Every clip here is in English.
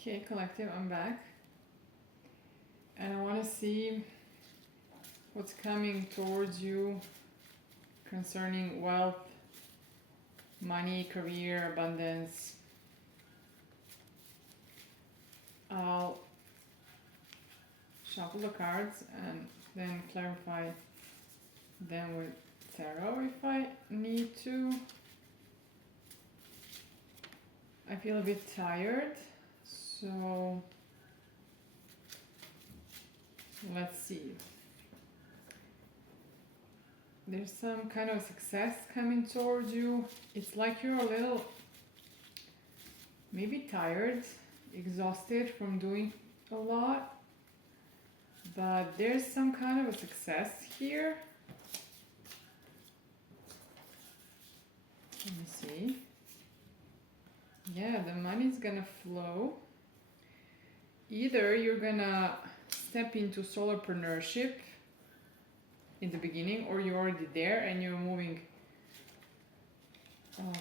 Okay, collective, I'm back. And I want to see what's coming towards you concerning wealth, money, career, abundance. I'll shuffle the cards and then clarify them with tarot if I need to. I feel a bit tired, so let's see. There's some kind of success coming towards you. It's like you're a little maybe tired, exhausted from doing a lot, but there's some kind of a success here. Let me see. Yeah, the money's gonna flow. Either you're gonna step into solarpreneurship in the beginning, or you're already there and you're moving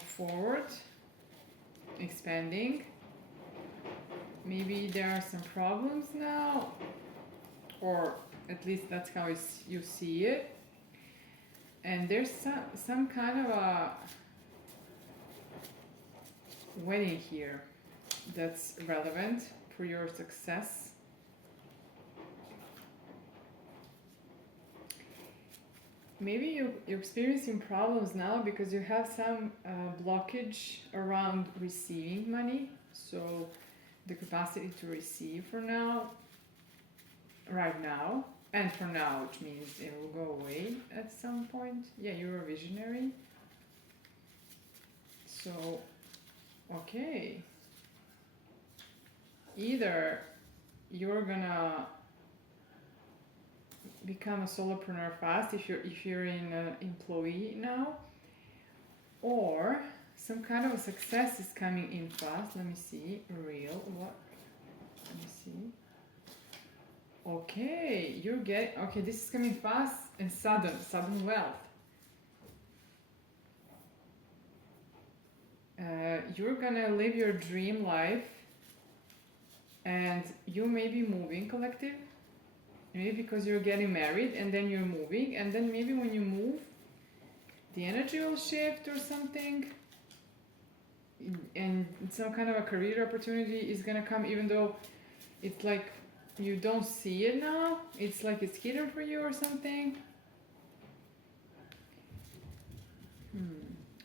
forward, expanding. Maybe there are some problems now, or at least that's how you see it. And there's some kind of a wedding here that's relevant for your success. Maybe you're experiencing problems now because you have some blockage around receiving money. So the capacity to receive for now, right now, and for now, which means it will go away at some point. Yeah, you're a visionary. So, okay. Either you're gonna become a solopreneur fast if you're in an employee now, or some kind of a success is coming in fast. Let me see. Real. What? Let me see. Okay, you're getting. Okay, this is coming fast and sudden wealth. You're gonna live your dream life, and you may be moving, collective. Maybe because you're getting married and then you're moving, and then maybe when you move, the energy will shift or something, and some kind of a career opportunity is gonna come, even though it's like you don't see it now. It's like it's hidden for you or something.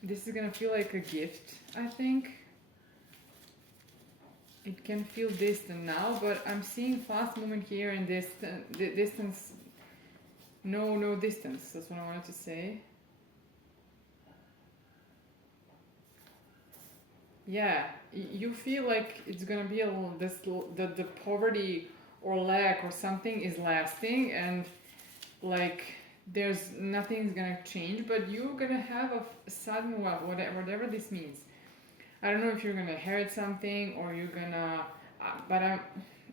This is gonna feel like a gift, I think. It can feel distant now, but I'm seeing fast movement here and distance. No distance. That's what I wanted to say. Yeah, you feel like it's gonna be the poverty or lack or something is lasting, and like there's nothing's gonna change, but you're gonna have a sudden whatever this means. I don't know if you're gonna inherit something or you're gonna, but I'm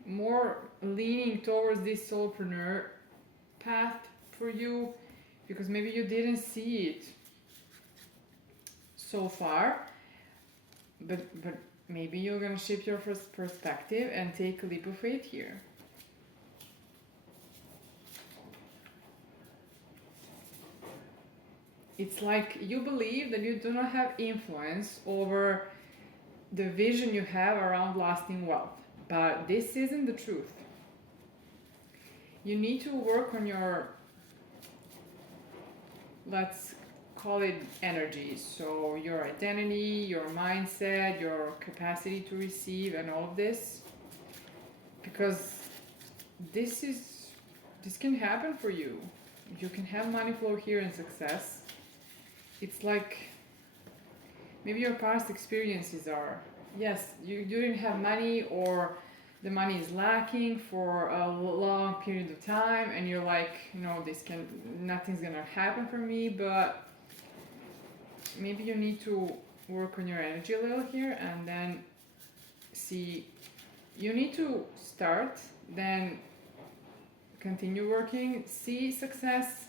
more leaning towards this solopreneur path for you, because maybe you didn't see it so far, but maybe you're gonna shift your first perspective and take a leap of faith here. It's like you believe that you do not have influence over the vision you have around lasting wealth, but this isn't the truth. You need to work on your, let's call it energy, so your identity, your mindset, your capacity to receive, and all of this, because this can happen for you. You can have money flow here and success. It's like maybe your past experiences are, yes, you didn't have money, or the money is lacking for a long period of time, and you're like, nothing's gonna happen for me, but maybe you need to work on your energy a little here, and then see, you need to start, then continue working, see success,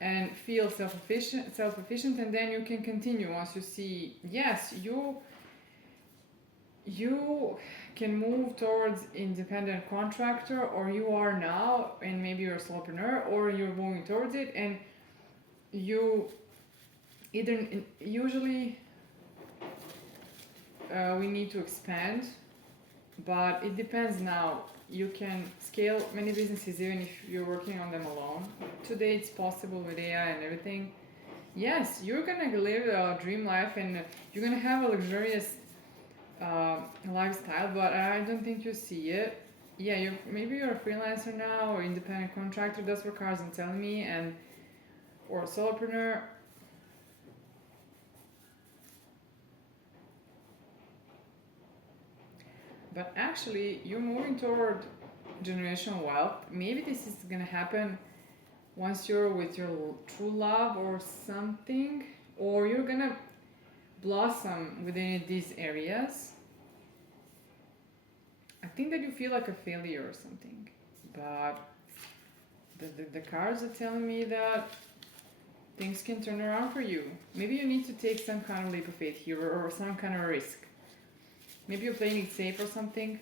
and feel self-efficient, and then you can continue once you see, yes, you can move towards independent contractor, or you are now and maybe you're a solopreneur, or you're moving towards it, and you either usually we need to expand, but it depends now. You can scale many businesses even if you're working on them alone. Today it's possible with AI and everything. Yes, you're gonna live a dream life and you're gonna have a luxurious lifestyle, but I don't think you see it. Yeah, maybe you're a freelancer now or independent contractor. That's what Carl's telling me, and or a solopreneur. But actually, you're moving toward generational wealth. Maybe this is gonna happen once you're with your true love or something, or you're gonna blossom within these areas. I think that you feel like a failure or something, but the cards are telling me that things can turn around for you. Maybe you need to take some kind of leap of faith here or some kind of risk. Maybe you're playing it safe or something.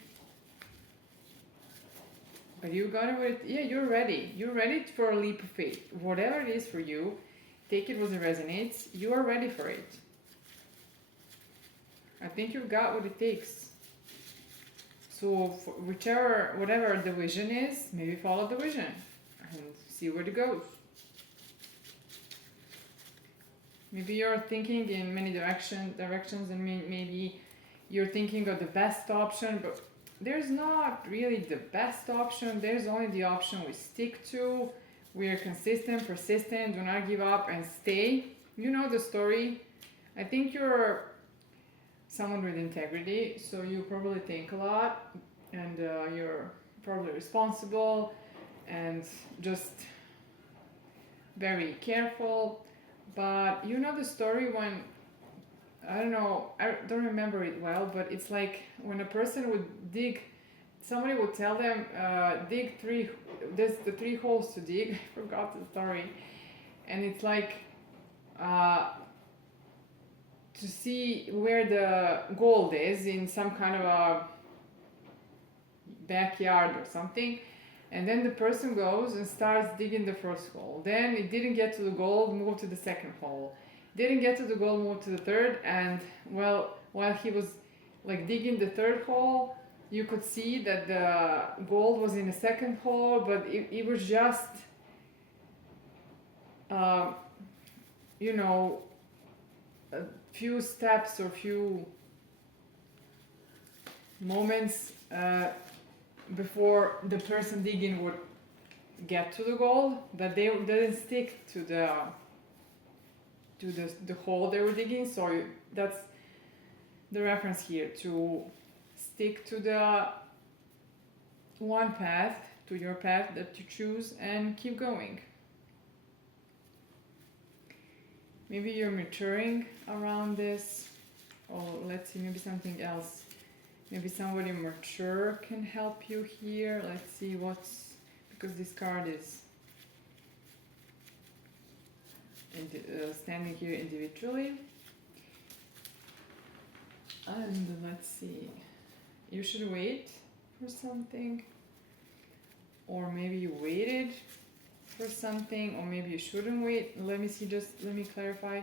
But you got it. Yeah, you're ready. You're ready for a leap of faith. Whatever it is for you, take it as it resonates. You are ready for it. I think you've got what it takes. So whatever the vision is, maybe follow the vision and see where it goes. Maybe you're thinking in many directions, and maybe you're thinking of the best option, but there's not really the best option. There's only the option we stick to. We are consistent, persistent, do not give up, and stay. You know the story. I think you're someone with integrity, so you probably think a lot, and you're probably responsible and just very careful. But you know the story when, I don't remember it well, but it's like when a person would dig, somebody would tell them, dig there's the 3 holes to dig. I forgot the story. And it's like, to see where the gold is in some kind of a backyard or something. And then the person goes and starts digging the first hole. Then it didn't get to the gold, moved to the second hole. Didn't get to the gold, moved to the third. And well, while he was like digging the third hole, you could see that the gold was in the second hole, but it was just, you know, a few steps or few moments before the person digging would get to the gold, but they didn't stick to the hole they were digging. So that's the reference here, to stick to the one path, to your path that you choose, and keep going. Maybe you're maturing around this, or let's see, maybe something else. Maybe somebody mature can help you here. Let's see because this card is standing here individually. And let's see, you should wait for something, or maybe you waited for something, or maybe you shouldn't wait. Let me clarify.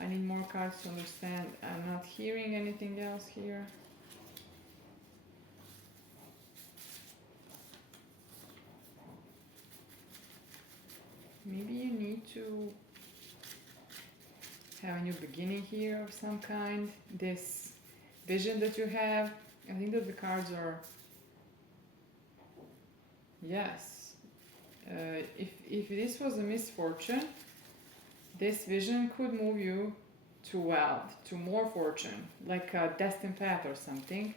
I need more cards to understand. I'm not hearing anything else here. Maybe you need to have a new beginning here of some kind. This vision that you have, I think that the cards are, yes. If this was a misfortune, this vision could move you to wealth, to more fortune, like a destined path or something.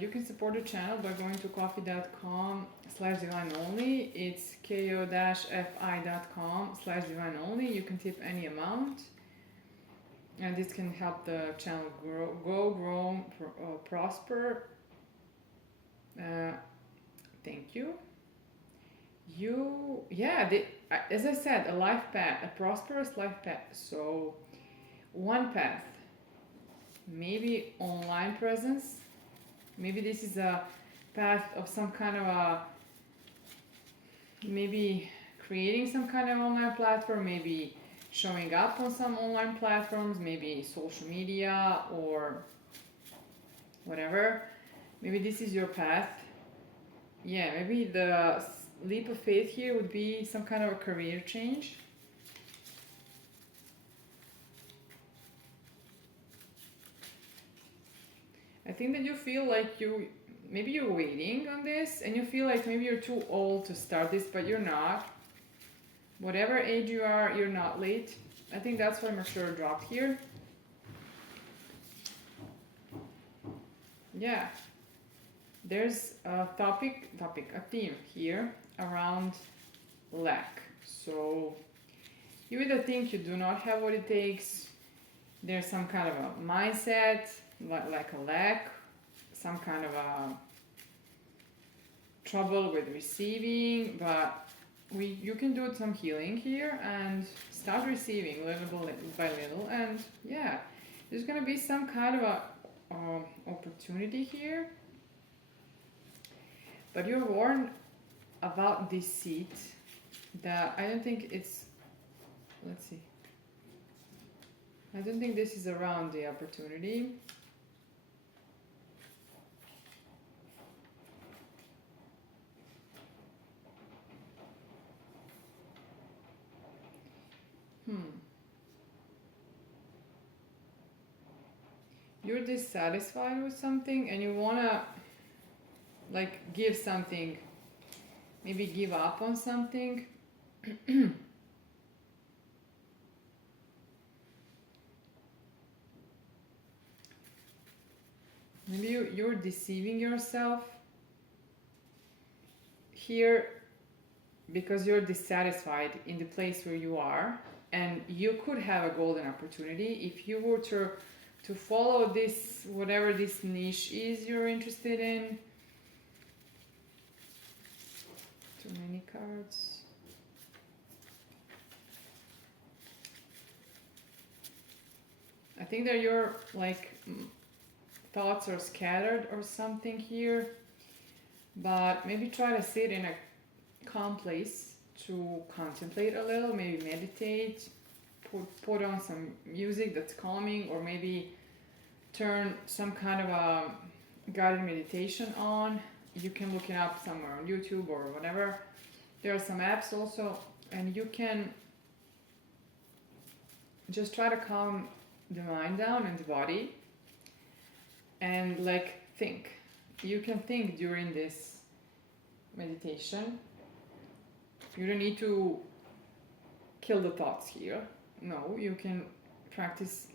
You can support the channel by going to ko-fi.com/divineonly. It's ko-fi.com/divineonly. You can tip any amount, and this can help the channel grow, prosper. Thank you. As I said, a life path, a prosperous life path. So one path, maybe online presence. Maybe this is a path of some kind of a, maybe creating some kind of online platform, maybe showing up on some online platforms, maybe social media or whatever. Maybe this is your path. Yeah, maybe the leap of faith here would be some kind of a career change. I think that you feel like maybe you're waiting on this and you feel like maybe you're too old to start this, but you're not. Whatever age you are, you're not late. I think that's why mature dropped here. Yeah. There's a a theme here around lack. So you either think you do not have what it takes, there's some kind of a mindset, like a lack, some kind of a trouble with receiving, but you can do some healing here and start receiving little by little, and yeah, there's gonna be some kind of a opportunity here, but you're warned about this seat that I don't think it's, let's see, I don't think this is around the opportunity. You're dissatisfied with something and you wanna like give something, maybe give up on something. Maybe you're deceiving yourself here because you're dissatisfied in the place where you are, and you could have a golden opportunity if you were to follow this, whatever this niche is you're interested in. Too many cards. I think that your like thoughts are scattered or something here, but maybe try to sit in a calm place to contemplate a little, maybe meditate, put on some music that's calming, or maybe turn some kind of a guided meditation on. You can look it up somewhere on YouTube or whatever. There are some apps also, and you can just try to calm the mind down and the body and like think. You can think during this meditation. You don't need to kill the thoughts here. No, you can practice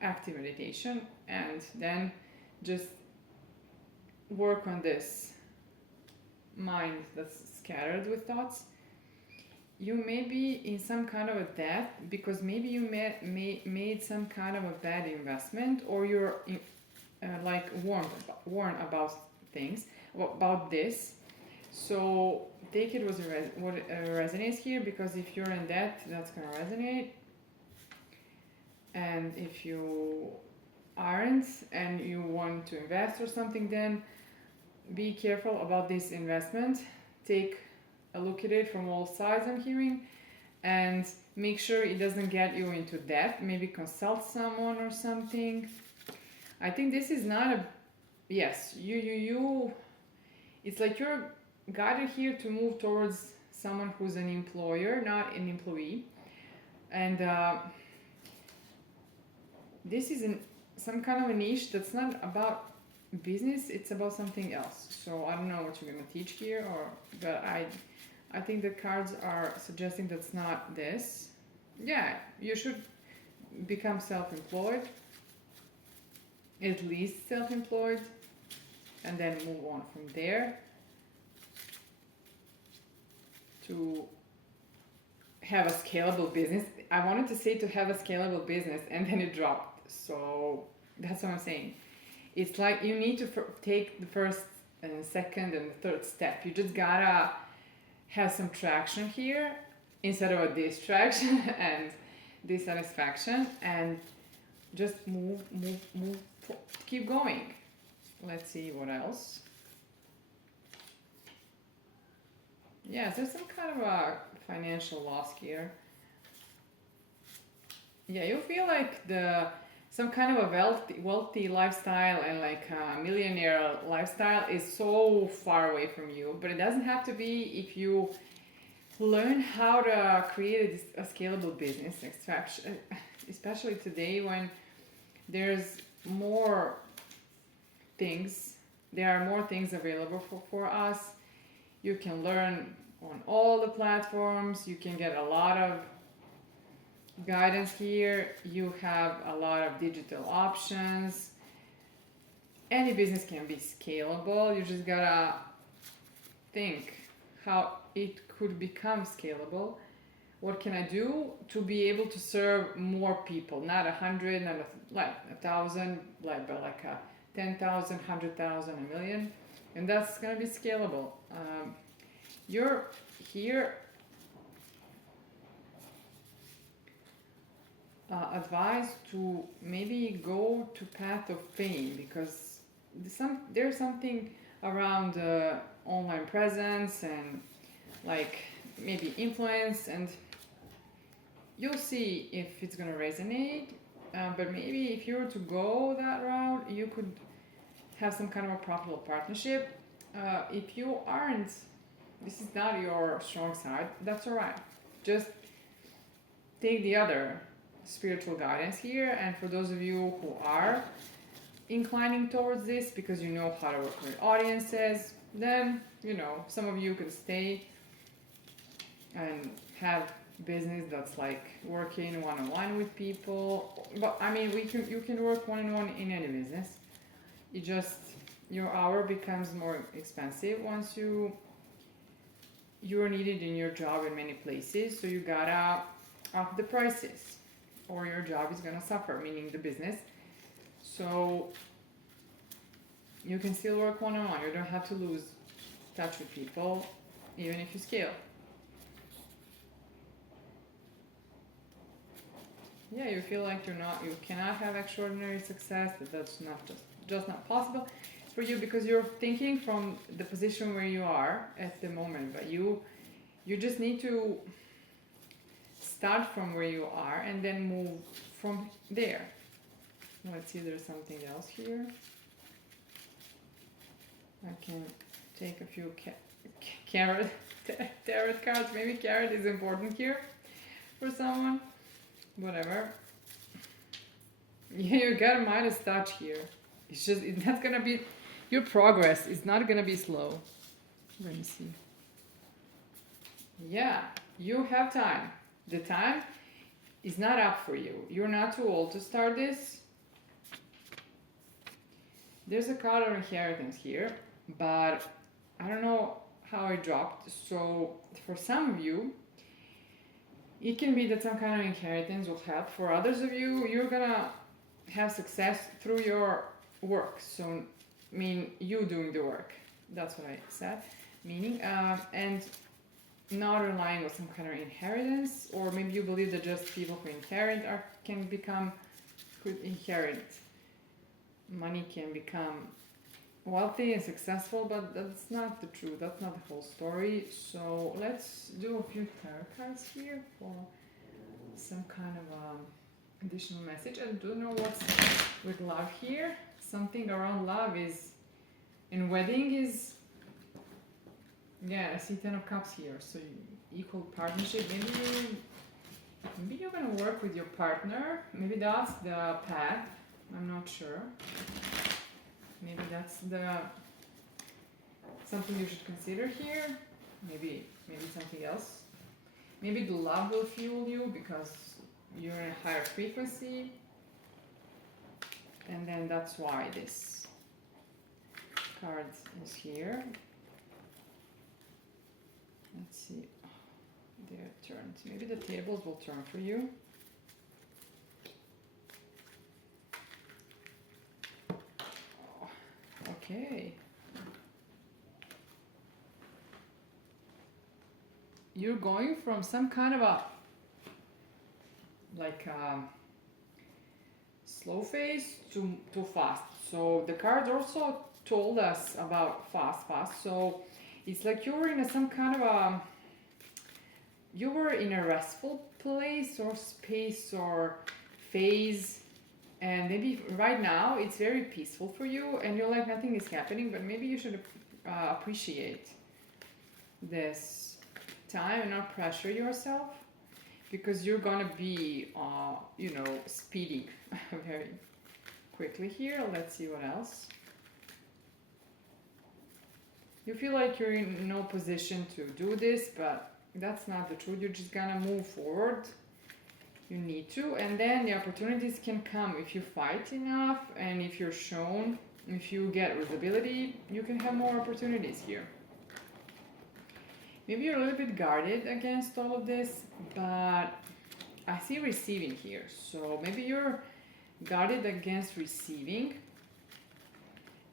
active meditation and then just work on this mind that's scattered with thoughts. You may be in some kind of a debt because maybe you made some kind of a bad investment, or you're like warned about things, about this. So take it what resonates here, because if you're in debt, that's gonna resonate. And if you aren't and you want to invest or something, then be careful about this investment. Take a look at it from all sides, I'm hearing, and make sure it doesn't get you into debt. Maybe consult someone or something. I think this is not a, yes, you it's like you're guided here to move towards someone who's an employer, not an employee. And this is some kind of a niche that's not about business, it's about something else. So I don't know what you're gonna teach here, but I think the cards are suggesting that's not this. Yeah, you should become self-employed, at least self-employed, and then move on from there to have a scalable business. I wanted to say to have a scalable business, and then it dropped. So that's what I'm saying. It's like you need to take the first and second and third step. You just gotta have some traction here instead of a distraction and dissatisfaction, and just move, keep going. Let's see what else. Yes, there's some kind of a financial loss here. Yeah, you feel like the some kind of a wealthy lifestyle and like a millionaire lifestyle is so far away from you, but it doesn't have to be if you learn how to create a scalable business, especially today when there's more things, there are more things available for us. You can learn on all the platforms, you can get a lot of guidance here, you have a lot of digital options. Any business can be scalable, you just gotta think how it could become scalable. What can I do to be able to serve more people? Not 100, not like 1,000, but like a 10,000, 100,000, a million, and that's gonna be scalable. You're here. Advised to maybe go to path of fame because there's something around online presence and like maybe influence, and you'll see if it's gonna resonate. But maybe if you were to go that route, you could have some kind of a profitable partnership. If you aren't, this is not your strong side, that's alright. Just take the other spiritual guidance here, and for those of you who are inclining towards this because you know how to work with audiences, then some of you can stay and have business that's like working one-on-one with people. But I mean, you can work one-on-one in any business. It just, your hour becomes more expensive once you're needed in your job in many places, so you gotta up the prices or your job is gonna suffer, meaning the business. So you can still work one-on-one, you don't have to lose touch with people even if you scale. Yeah, you feel like you cannot have extraordinary success, that's not just not possible for you because you're thinking from the position where you are at the moment, but you just need to start from where you are and then move from there. Let's see, there's something else here. I can take a few tarot cards. Maybe carrot is important here for someone. Whatever. Yeah, you got a Midas touch here. It's not gonna be, your progress is not gonna be slow. Let me see. Yeah, you have time. The time is not up for you. You're not too old to start this. There's a card of inheritance here, but I don't know how it dropped. So for some of you, it can be that some kind of inheritance will help. For others of you, you're gonna have success through your work. So, I mean, you doing the work. That's what I said. Meaning, and not relying on some kind of inheritance, or maybe you believe that just people who inherit could inherit. Money can become wealthy and successful, but that's not the truth. That's not the whole story. So let's do a few tarot cards here for some kind of additional message. I don't know what's with love here. Something around love is, in wedding is, yeah, I see 10 of Cups here. So equal partnership. Maybe you're gonna work with your partner. Maybe that's the path. I'm not sure. Maybe that's something you should consider here. Maybe something else. Maybe the love will fuel you because you're in a higher frequency. And then that's why this card is here. Let's see. Their turns. Maybe the tables will turn for you. Okay. You're going from some kind of a slow phase to fast. So the cards also told us about fast. So it's like you were in some kind of you were in a restful place or space or phase, and maybe right now it's very peaceful for you and you're like nothing is happening, but maybe you should appreciate this time and not pressure yourself, because you're gonna be speeding very quickly here. Let's see what else. You feel like you're in no position to do this, but that's not the truth. You're just gonna move forward. You need to, and then the opportunities can come if you fight enough, and if you're shown, if you get visibility, you can have more opportunities here. Maybe you're a little bit guarded against all of this, but I see receiving here. So maybe you're guarded against receiving,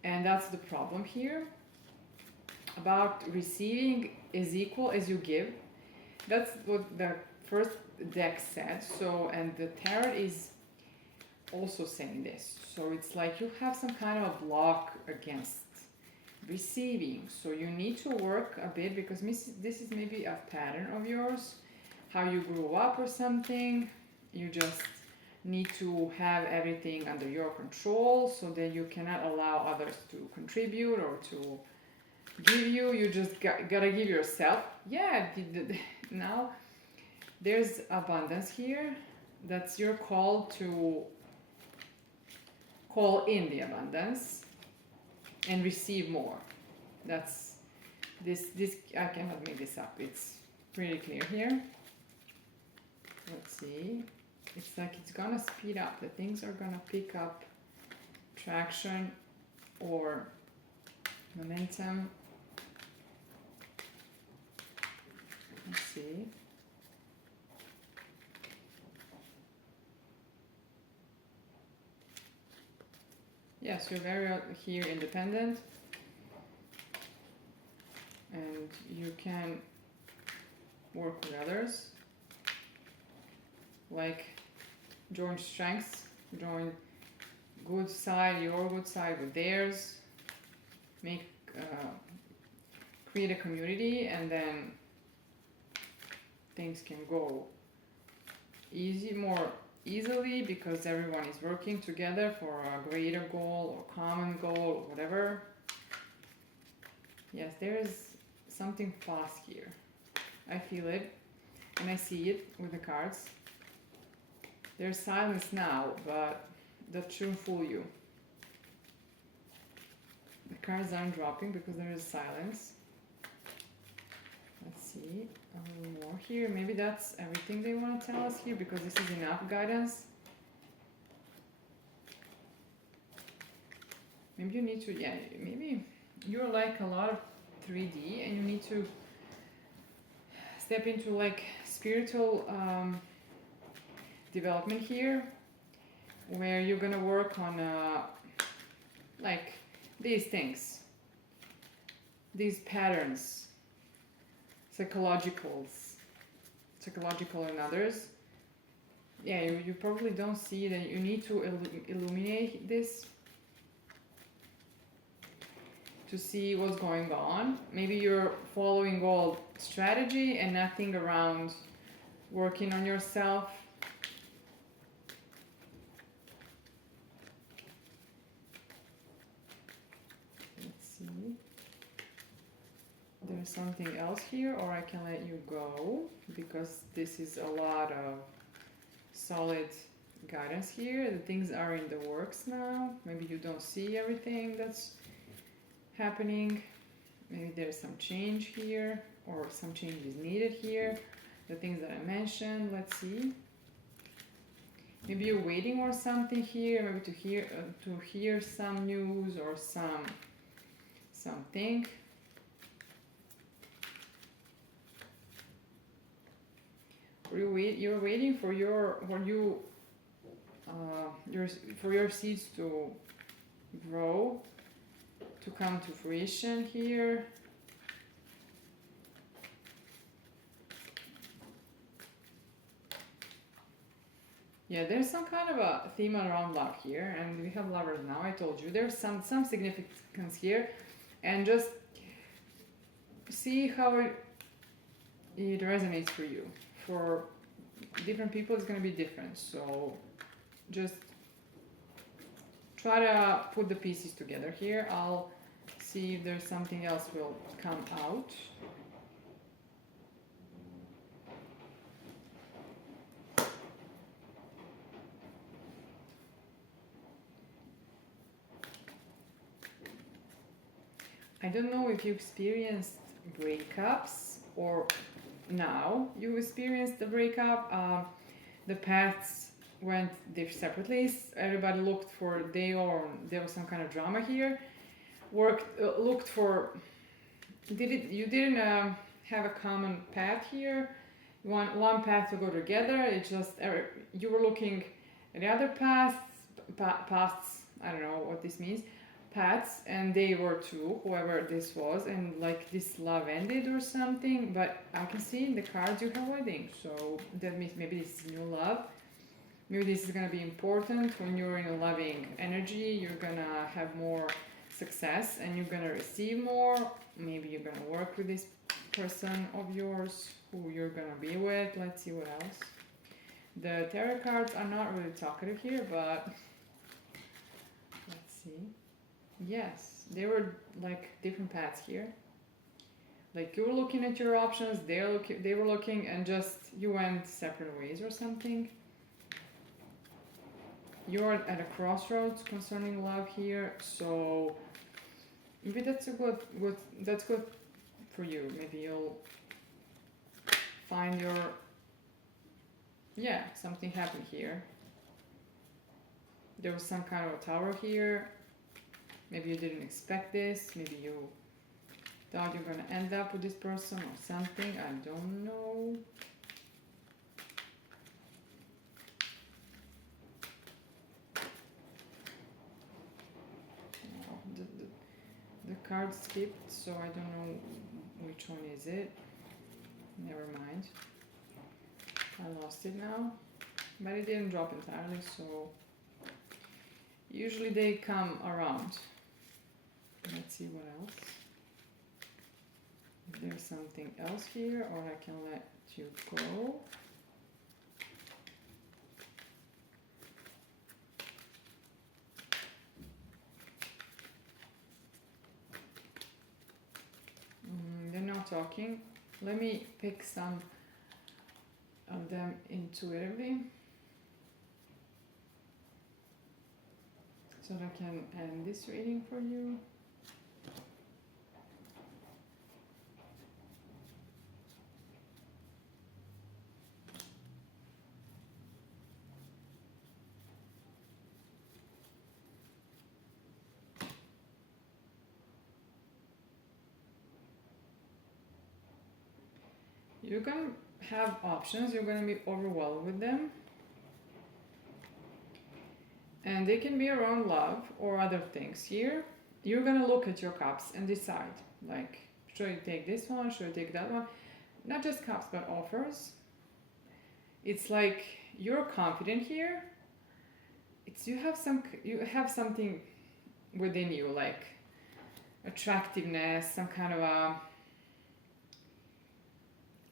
and that's the problem here. About receiving is equal as you give. That's what the first deck said. So, and the tarot is also saying this. So it's like you have some kind of a block against receiving. So you need to work a bit, because this is maybe a pattern of yours, how you grew up or something. You just need to have everything under your control, so that you cannot allow others to contribute or to give you. You just gotta give yourself. Yeah, now there's abundance here. That's your call to call in the abundance and receive more. That's this I cannot make this up. It's pretty clear here. Let's see. It's like it's gonna speed up. The things are gonna pick up traction or momentum. Let's see. Yes, you're very here independent, and you can work with others, like join strengths, join good side, your good side with theirs, make create a community, and then things can go more easily, because everyone is working together for a greater goal or common goal or whatever. Yes, there is something fast here. I feel it and I see it with the cards. There's silence now, but that shouldn't fool you. The cards aren't dropping because there is silence. Let's see a little more here. Maybe that's everything they want to tell us here, because this is enough guidance. Maybe you need to, maybe you're like a lot of 3D and you need to step into like spiritual development here, where you're gonna work on like these things, these patterns, psychological and others. Yeah, you probably don't see that. You need to illuminate this to see what's going on. Maybe you're following all strategy and nothing around working on yourself. Let's see. There's something else here, or I can let you go, because this is a lot of solid guidance here. The things are in the works now. Maybe you don't see everything that's happening. Maybe there's some change here, or some change is needed here. The things that I mentioned, let's see. Maybe you're waiting for something here, maybe to hear some news or something. Or you're waiting for your seeds to grow, to come to fruition here. Yeah, there's some kind of a theme around love here, and we have lovers now. I told you there's some significance here, and just see how it resonates for you. For different people, it's gonna be different. So just try to put the pieces together here. I'll see if there's something else will come out. I don't know if you experienced breakups or now you experienced the breakup. The paths went their separate ways. Everybody looked for their own. There was some kind of drama here. Looked for. You didn't have a common path here. One path to go together. It just you were looking at the other paths. I don't know what this means. Paths, and they were too, whoever this was, and like this love ended or something. But I can see in the cards you have wedding, so that means maybe this is new love. Maybe this is gonna be important when you're in a loving energy. You're gonna have more success and you're gonna receive more. Maybe you're gonna work with this person of yours who you're gonna be with. Let's see what else. The tarot cards are not really talkative here, but let's see. Yes, they were like different paths here. Like you were looking at your options, they were looking, and just you went separate ways or something. You're at a crossroads concerning love here, so maybe that's that's good for you. Maybe you'll find something happened here. There was some kind of a tower here. Maybe you didn't expect this. Maybe you thought you're gonna end up with this person or something. I don't know. No, the card skipped, so I don't know which one is it. Never mind. I lost it now. But it didn't drop entirely, so usually they come around. Let's see what else. If there's something else here, or I can let you go. They're not talking. Let me pick some of them intuitively so that I can end this reading for you. You're gonna have options, you're gonna be overwhelmed with them. And they can be around love or other things. Here, you're gonna look at your cups and decide, like, should I take this one, should I take that one? Not just cups, but offers. It's like you're confident here. You have something within you, like attractiveness, some kind of a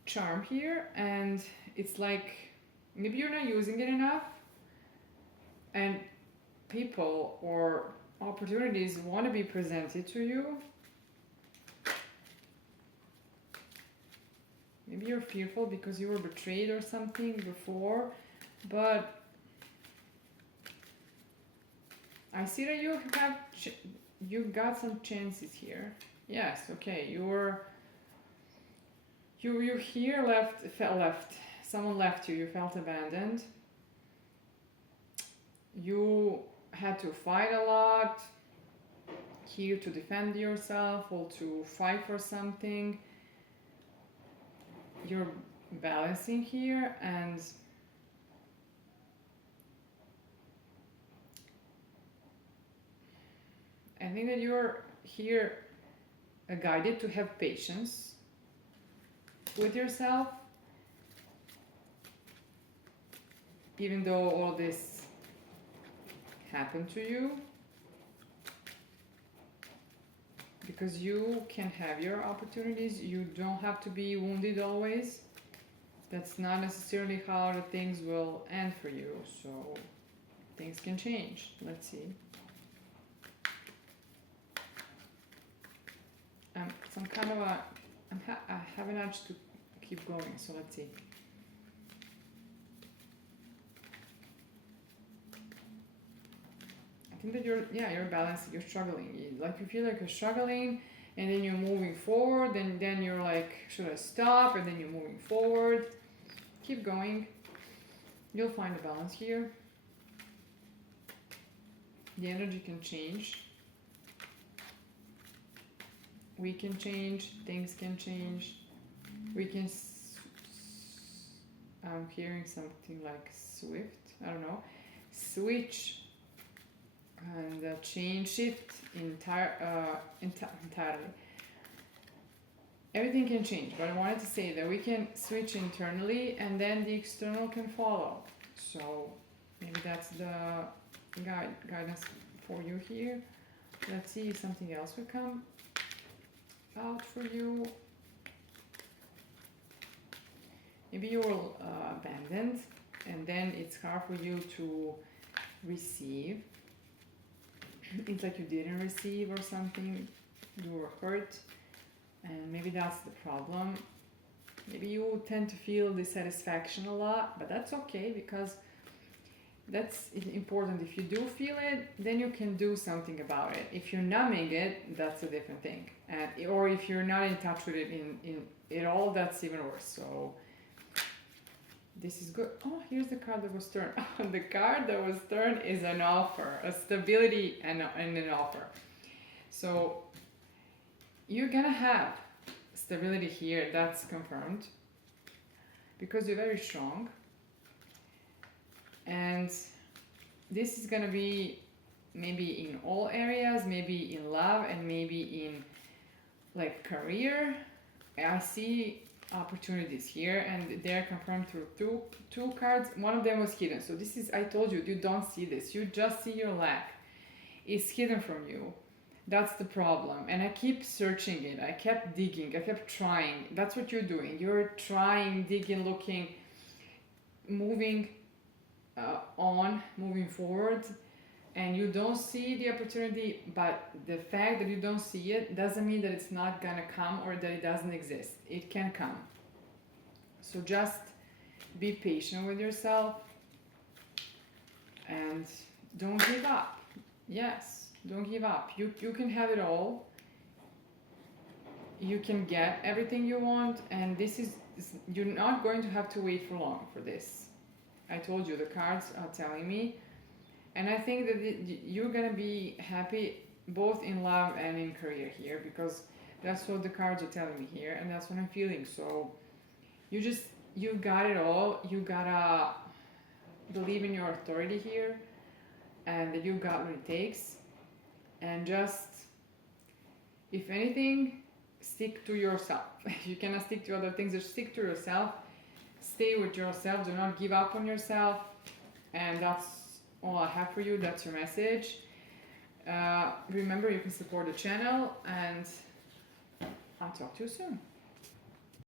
charm here, and it's like maybe you're not using it enough, and people or opportunities want to be presented to you. Maybe you're fearful because you were betrayed or something before, but I see that you got some chances here. Yes, okay, you here left. Someone left you. You felt abandoned. You had to fight a lot here to defend yourself or to fight for something. You're balancing here, and I think that you're here guided to have patience with yourself. even though all this happened to you, because you can have your opportunities. You don't have to be wounded always. That's not necessarily how the things will end for you. So things can change. Let's see. Some kind of a, I have an urge to keep going. So let's see. I think that you're balanced, you're struggling. Like you feel like you're struggling, and then you're moving forward, and then you're like, should I stop? And then you're moving forward. Keep going. You'll find a balance here. The energy can change. We can change, things can change. We can, I'm hearing something like swift, I don't know, switch and change, shift entirely. Everything can change, but I wanted to say that we can switch internally and then the external can follow. So maybe that's the guidance for you here. Let's see if something else will come out for you. Maybe you're abandoned and then it's hard for you to receive. It's like you didn't receive or something, you were hurt, and maybe that's the problem. Maybe you tend to feel dissatisfaction a lot, but that's okay, because that's important. If you do feel it, then you can do something about it. If you're numbing it, that's a different thing. And or if you're not in touch with it in it all, that's even worse. So this is good. Oh, here's the card that was turned. The card that was turned is an offer, a stability and an offer. So you're gonna have stability here, that's confirmed, because you're very strong. And this is gonna be maybe in all areas, maybe in love and maybe in like career. I see opportunities here and they're confirmed through two cards. One of them was hidden. So this is, I told you, you don't see this. You just see your lack. It's hidden from you. That's the problem. And I keep searching it. I kept digging. I kept trying. That's what you're doing. You're trying, digging, looking, moving moving forward. And you don't see the opportunity, but the fact that you don't see it doesn't mean that it's not gonna come or that it doesn't exist. It can come. So just be patient with yourself and don't give up. Yes, don't give up. You can have it all. You can get everything you want, and you're not going to have to wait for long for this. I told you, the cards are telling me. And I think that you're gonna be happy both in love and in career here, because that's what the cards are telling me here, and that's what I'm feeling. So you got it all. You gotta believe in your authority here, and that you got what it takes. And just, if anything, stick to yourself. You cannot stick to other things, just stick to yourself. Stay with yourself. Do not give up on yourself. And that's all I have for you. That's your message. Remember, you can support the channel, and I'll talk to you soon.